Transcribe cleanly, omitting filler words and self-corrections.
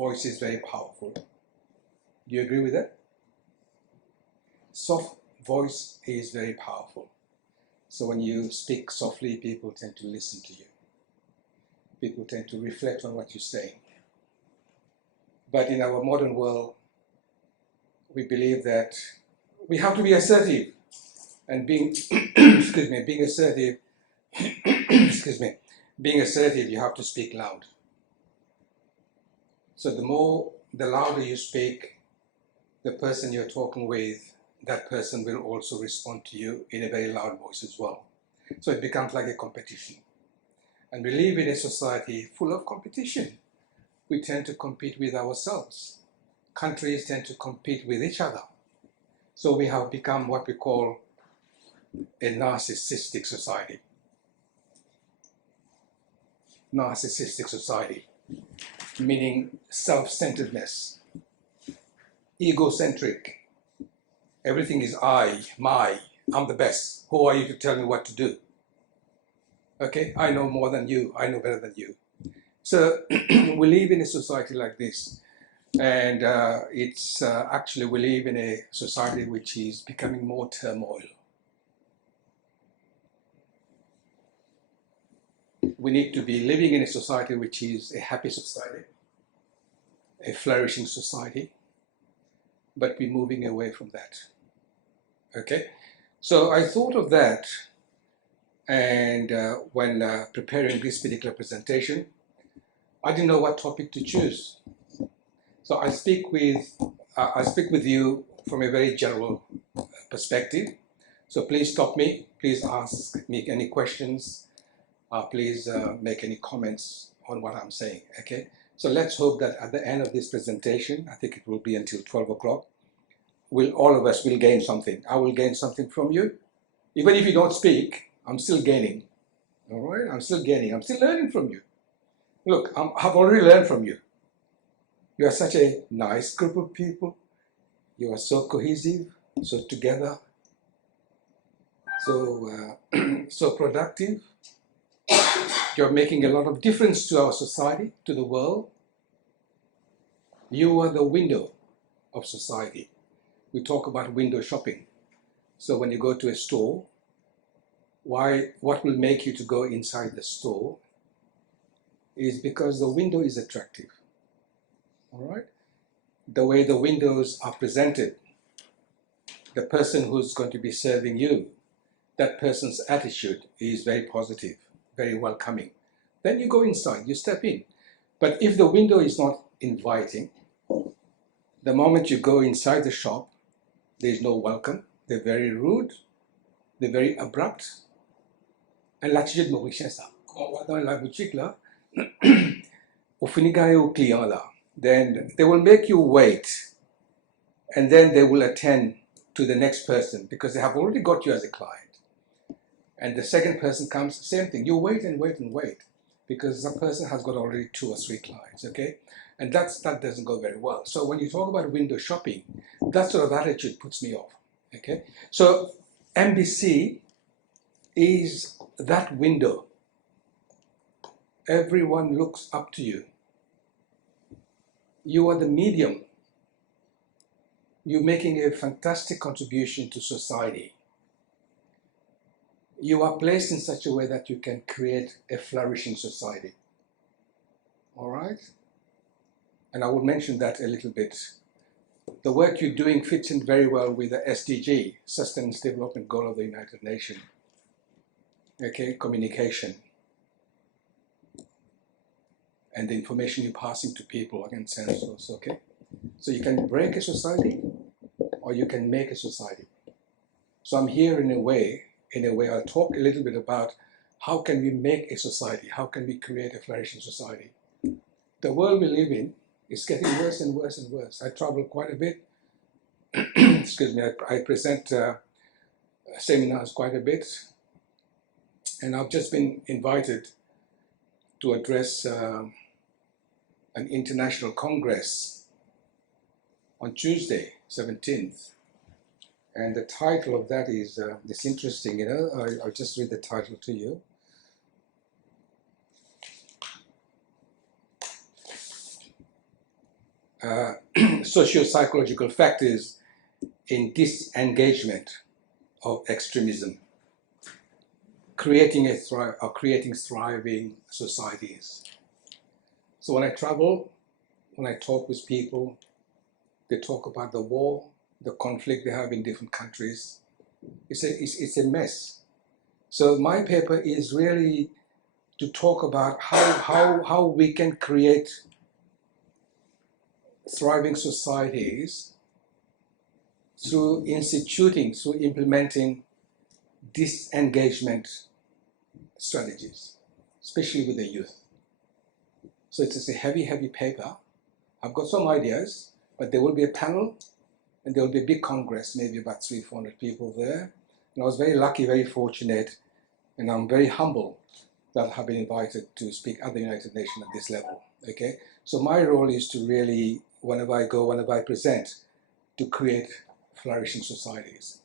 voice is very powerful. Do you agree with that? Soft voice is very powerful. So when you speak softly, people tend to listen to you. People tend to reflect on what you're saying. But in our modern world, we believe that we have to be assertive. And being, excuse me, being assertive, excuse me, being assertive, you have to speak loud. So the louder you speak, the person you're talking with, that person will also respond to you in a very loud voice as well. So it becomes like a competition. And we live in a society full of competition. We tend to compete with ourselves. Countries tend to compete with each other. So we have become what we call a narcissistic society. Narcissistic society, meaning self-centeredness, egocentric. Everything is I, I'm the best. Who are you to tell me what to do? Okay, I know more than you, I know better than you. So we live in a society like this, and actually we live in a society which is becoming more turmoil. We need to be living in a society which is a happy society, a flourishing society, but we're moving away from that. Okay, so I thought of that, and when preparing this particular presentation, I didn't know what topic to choose. So I speak with you from a very general perspective. So please stop me. Please ask me any questions. Please make any comments on what I'm saying. Okay. So let's hope that at the end of this presentation, I think it will be until 12 o'clock, all of us will gain something. I will gain something from you. Even if you don't speak, I'm still gaining. All right? I'm still gaining. I'm still learning from you. Look, I've already learned from you. You are such a nice group of people. You are so cohesive, so together, so, so productive. You're making a lot of difference to our society, to the world. You are the window of society. We talk about window shopping. So when you go to a store, what will make you to go inside the store is because the window is attractive. All right? The way the windows are presented, the person who's going to be serving you, that person's attitude is very positive, very welcoming. Then you go inside, you step in. But if the window is not inviting, the moment you go inside the shop, there's no welcome. They're very rude, they're very abrupt. And l'attitude mauricienne, ça. Quand on va dans la boutique là, au finigaye au client là, then they will make you wait, and then they will attend to the next person because they have already got you as a client. And the second person comes, same thing. You wait and wait and wait because some person has got already 2 or 3 clients, okay? And that doesn't go very well. So when you talk about window shopping, that sort of attitude puts me off, okay? So MBC is that window. Everyone looks up to you. You are the medium. You're making a fantastic contribution to society. You are placed in such a way that you can create a flourishing society. All right? And I will mention that a little bit. The work you're doing fits in very well with the SDG, Sustainable Development Goal of the United Nations. Okay, communication. And the information you're passing to people again sensors, okay? So you can break a society or you can make a society. So I'm here in a way, I'll talk a little bit about how can we make a society, how can we create a flourishing society. The world we live in is getting worse and worse and worse. I travel quite a bit. Excuse me, I present seminars quite a bit. And I've just been invited to address an international congress on Tuesday, 17th. And the title of that is, it's interesting, you know, I'll just read the title to you. socio-psychological factors in disengagement of extremism, creating thriving societies. So when I travel, when I talk with people, they talk about the war, the conflict they have in different countries. It's a mess. So my paper is really to talk about how we can create thriving societies through implementing disengagement strategies, especially with the youth. So it's a heavy, heavy paper. I've got some ideas, but there will be a panel and there will be a big congress, maybe about 300-400 people there. And I was very lucky, very fortunate, and I'm very humble that I have been invited to speak at the United Nations at this level. Okay, so my role is to really, whenever I go, whenever I present, to create flourishing societies.